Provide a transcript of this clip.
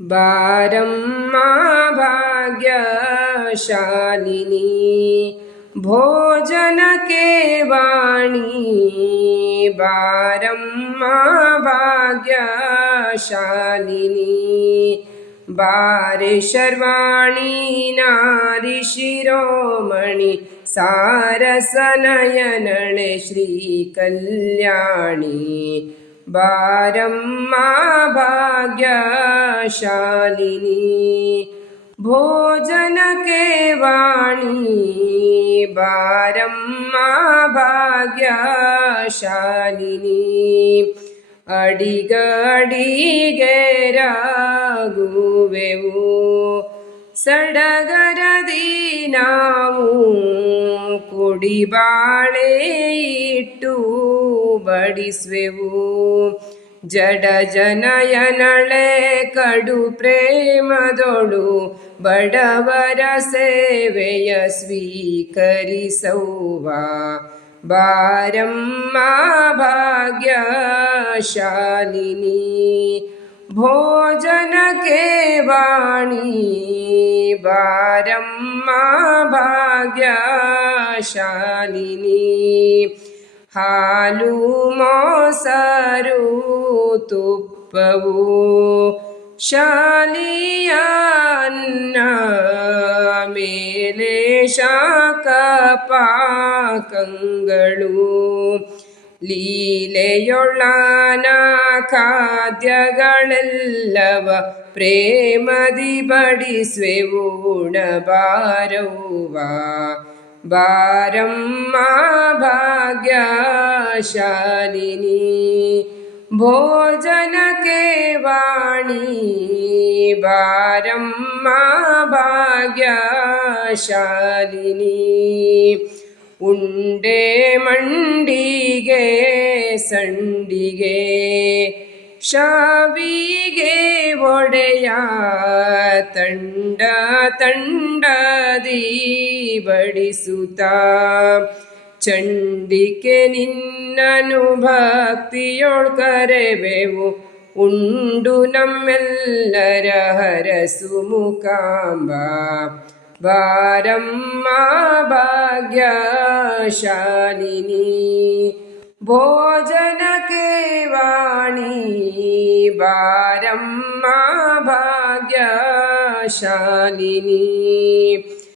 बारम्मा भाग्यशालिनी भोजनके वाणी बारम्मा भाग्यशालिनी बारे शर्वाणी नारी शिरोमणि सारसनयनणे श्रीकल्याणी बारम्मा भाग्यशालिनी भोजनके वाणी बारम्मा भाग्यशालिनी ಅಡಿಗಡಿಗೆ ರಾಗುವೆವು ಸಡಗರದಿ ನಾವು ಕುಡಿಬಾಳೆ ಇಟ್ಟು ಬಡಿಸುವೆವು ಜಡ ಜನಯನಳೆ ಕಡು ಪ್ರೇಮದೊಳು ಬಡವರ ಸೇವೆಯ ಸ್ವೀಕರಿಸೌವ ಬಾರಮ್ಮ ಭಾಗ್ಯಶಾಲಿನಿ ಭೋಜನಕ್ಕೆ ವಾಣಿ ಬಾರಮ್ಮ ಭಾಗ್ಯಶಾಲಿನಿ ಹಾಲು ಮೊಸರು ತುಪ್ಪವು ಶಾಲಿಯ ಅನ್ನ ಮೇಲೆ ಶಾಖ ಪಾಕಂಗಳು ಲೀಲೆಯೊಳ್ಳನ ಖಾದ್ಯಗಳೆಲ್ಲವ ಪ್ರೇಮದಿ ಬಡಿಸುವೆವು ಉಣಬಾರವ್ವ वारं मा भाग्यशालिनी भोजनके वाणी वारं मा भाग्यशालिनी। उण्डे मण्डिगे सण्डिगे ಶಾವಿಗೆ ಒಡೆಯ ತಂಡ ತಂಡದಿ ಬಡಿಸುತ್ತ ಚಂಡಿಕೆ ನಿನ್ನನು ಭಕ್ತಿಯೊಳ್ ಕರೆವೆವು, ಉಂಡು ನಮ್ಮೆಲ್ಲರ ಹರಸು ಮುಕಾಂಬ ಬಾರಮ್ಮ ಭಾಗ್ಯಶಾಲಿನಿ, ಭೋಜನಕ್ಕೆ വാണി ഭാരം ഭാഗ്യശാലിനി